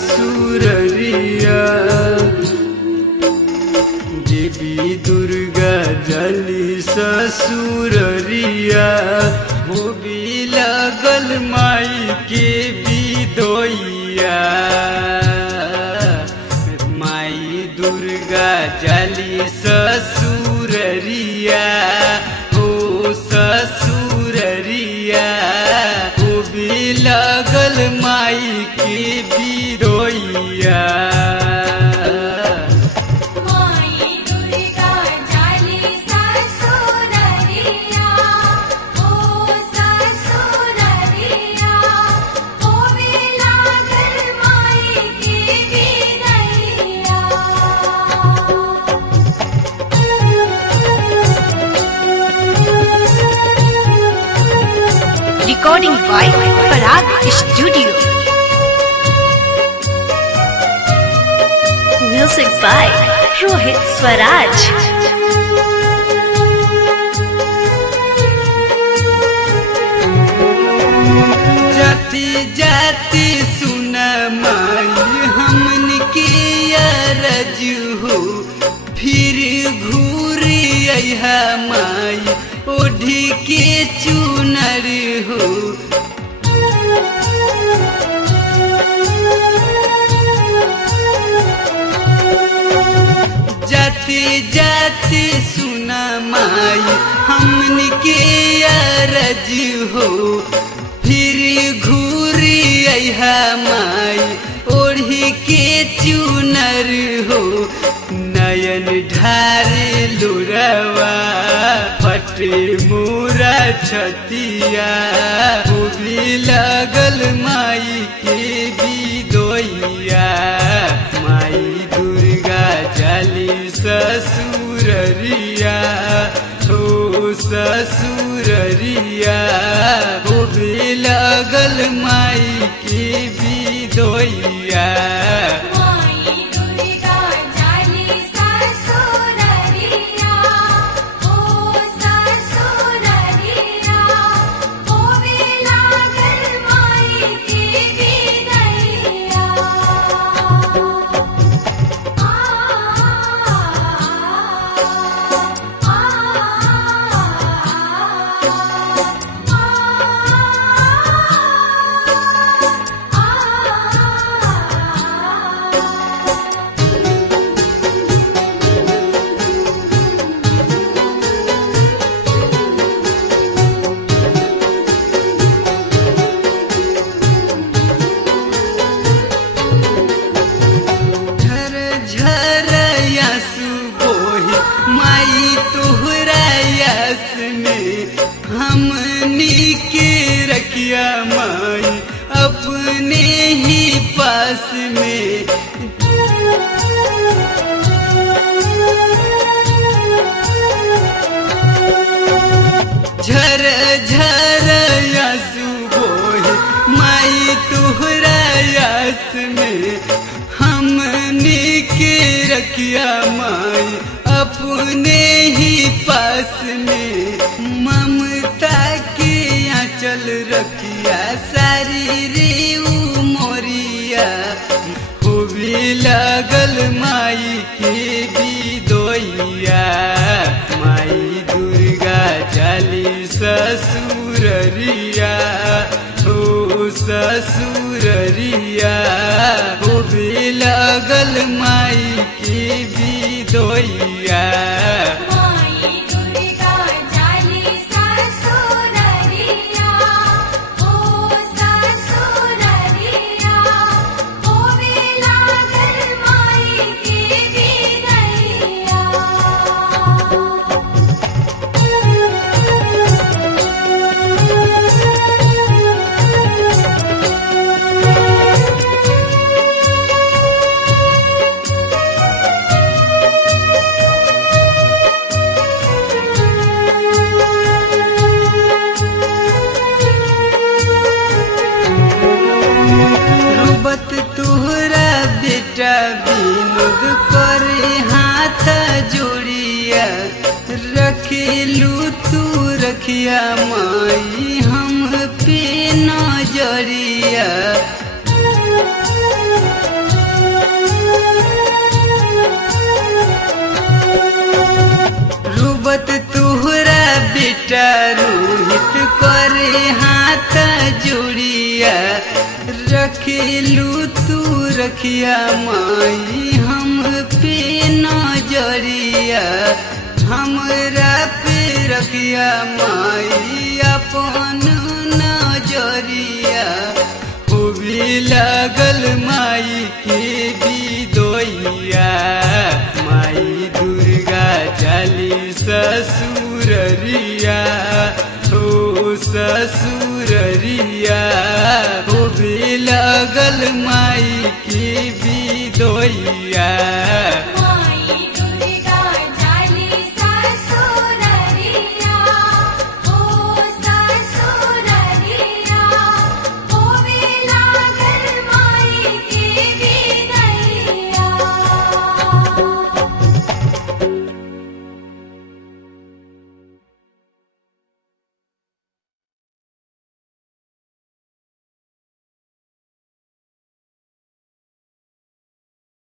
ससुररिया। देवी दुर्गा जाली ससुररिया, हो भी लगल माई के बिदोइया। माई दुर्गा जाली ससुररिया, हो ससुररिया, हो भी लगल माई के बिदोइया। Recording by Parag Studio. Music by Rohit Swaraj. जाति जाति सुन माई हमन के अरज हो, फिर घूरी अइहा माई ओढ़ी के चुनर हो। जाति जाति सुन माई हमन के अरज हो, फिर घूरी अइहा माई ओढ़ी के चुनर हो। नयन ढारे लुरवा फटे मोरा छतिया, हो भी लगल माई के बिदोइया। माई दुर्गा जाली ससुररिया, हो ससुररिया, हो भी लगल माई के बिदोइया। हमनी के रखिया माई अपने ही पास में। झर झर आंसू बोहे माई तोहरा यास में, हमनी के रखिया माई अपने ही पास में। ममता के आंचल रखिया सारी रे मोरिया, हो भी लगल माई के बिदोइया। माई दुर्गा जाली ससुररिया, हो ससुररिया, हो भी लगल माई के बिदोइया। बेटा विनोद करे हाथ जोड़िया, रखेलू तू रखिया माई हम पे नजरिया। बेटा रोहित करे हाथ जोड़िया रखेलू तू रखिया माई हम पे नजरिया हमरा पे रखिया माई अपन नजरिया होबे लागल माई के बिदोइया माई दुर्गा जाली ससुररिया ओ ससुररिया